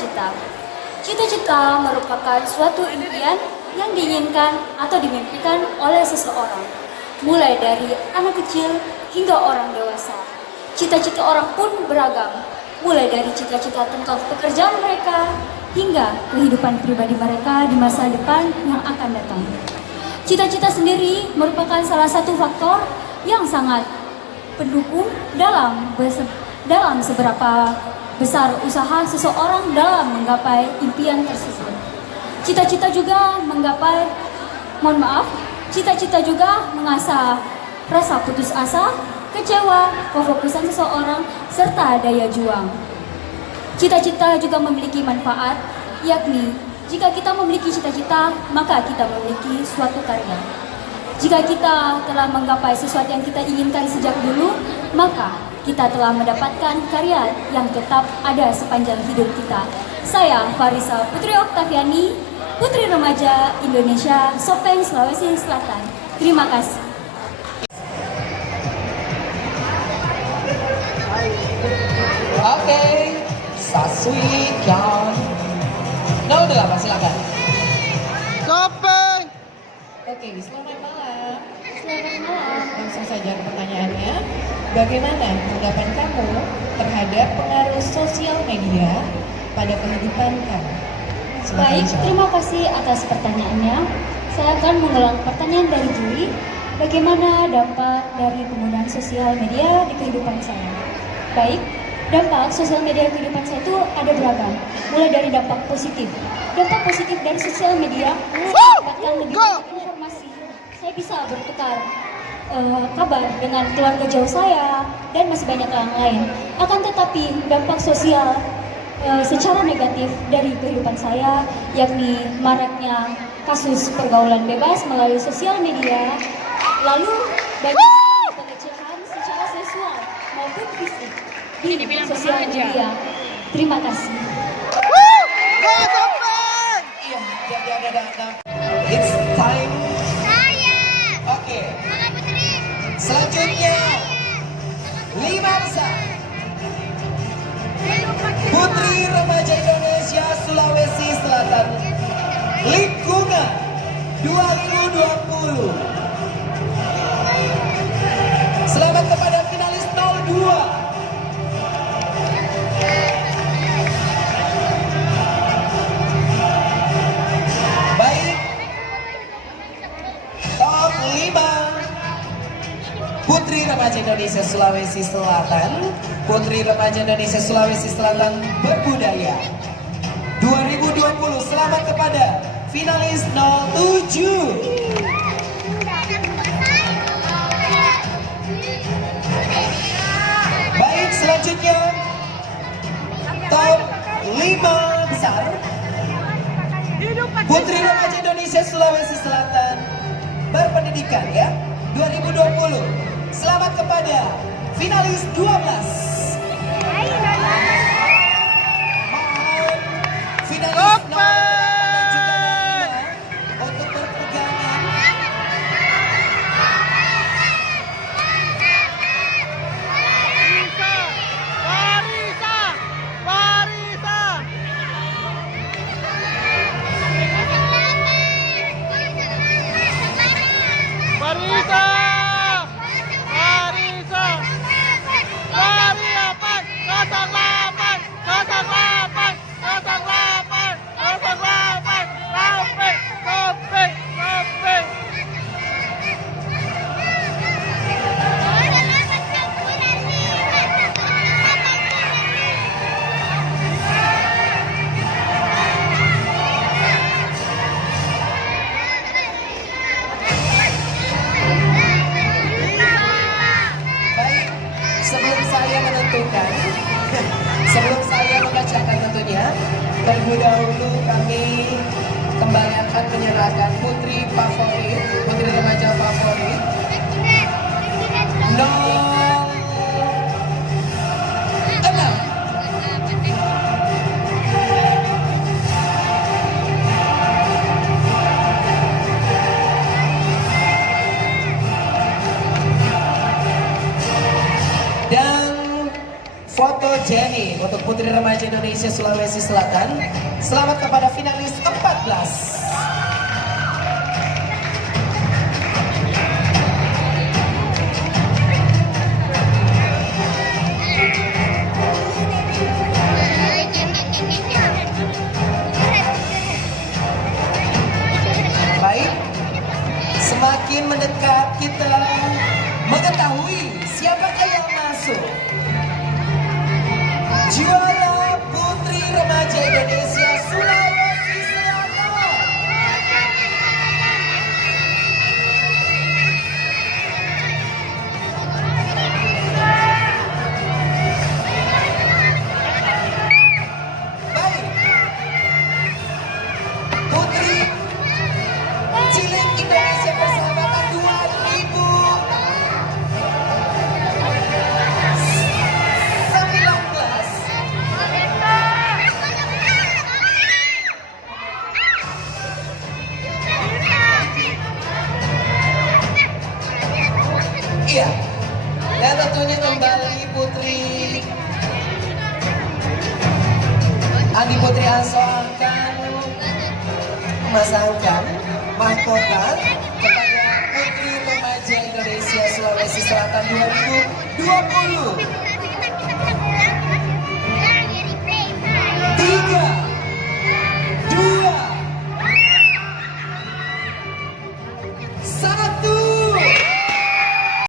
Cita-cita. Cita-cita merupakan suatu impian yang diinginkan atau dimimpikan oleh seseorang, mulai dari anak kecil hingga orang dewasa. Cita-cita orang pun beragam, mulai dari cita-cita tentang pekerjaan mereka hingga kehidupan pribadi mereka di masa depan yang akan datang. Cita-cita sendiri merupakan salah satu faktor yang sangat pendukung dalam seberapa besar usaha seseorang dalam menggapai impian tersebut. Cita-cita juga cita-cita juga mengasah rasa putus asa, kecewa, kefokusan seseorang, serta daya juang. Cita-cita juga memiliki manfaat, yakni jika kita memiliki cita-cita, maka kita memiliki suatu karya. Jika kita telah menggapai sesuatu yang kita inginkan sejak dulu, maka kita telah mendapatkan karya yang tetap ada sepanjang hidup kita. Saya Farisa Putri Oktaviani, Putri Remaja Indonesia, Sopeng, Sulawesi Selatan. Terima kasih. Oke, Saswi Kyan 08, silakan. Sopeng. Oke, selamat malam. Selamat malam. Langsung saja ke pertanyaannya. Bagaimana tanggapan kamu terhadap pengaruh sosial media pada kehidupan kamu? Silakan, Baik, silakan. terima kasih atas pertanyaannya. Saya akan mengulang pertanyaan dari Juli. Bagaimana dampak dari penggunaan sosial media di kehidupan saya? Baik, dampak sosial media di kehidupan saya itu ada beragam. Mulai dari dampak positif. Dampak positif dari sosial media, saya mendapatkan lebih banyak informasi. Saya bisa bertukar kabar dengan keluarga jauh saya dan masih banyak yang lain. Akan tetapi dampak sosial secara negatif dari kehidupan saya, yakni maraknya kasus pergaulan bebas melalui sosial media, lalu banyak sekali pelecehan secara seksual maupun fisik di sosial media. Terima kasih. Go Sopeng. Iya, jadi ada. It's time. Oke, selanjutnya 5 besar. Putri Remaja Indonesia Sulawesi Selatan, Lingkungan 2020. Selamat kepada finalis 02. Baik, top 5 Putri Remaja Indonesia Sulawesi Selatan, Putri Remaja Indonesia Sulawesi Selatan berbudaya 2020. Selamat kepada finalis 07. Baik, selanjutnya top 5 besar Putri Remaja Indonesia Sulawesi Selatan berpendidikan ya 2020. Selamat kepada finalis 12. Mohon finalis 0 dan juga 5 untuk berpegangan. Marisa. Baik, sebelum saya menentukan, sebelum saya membacakan tentunya, terlebih dahulu kami kembali akan menyerahkan putri favorit, putri remaja favorit 06. Dan foto Jenny, foto untuk Putri Remaja Indonesia Sulawesi Selatan. Selamat kepada finalis 14. Baik, semakin mendekat kita mengetahui siapakah yang masuk. Juara Putri Remaja Indonesia Sulawesi Selatan. Baik, Putri Cilik Indonesia Persahabatan 2019. Iya, dan tentunya kembali Putri Andi Putri Anso akan memasangkan mahkota kepada Putri Remaja Indonesia Sulawesi Selatan 2020. 3, 2, 1.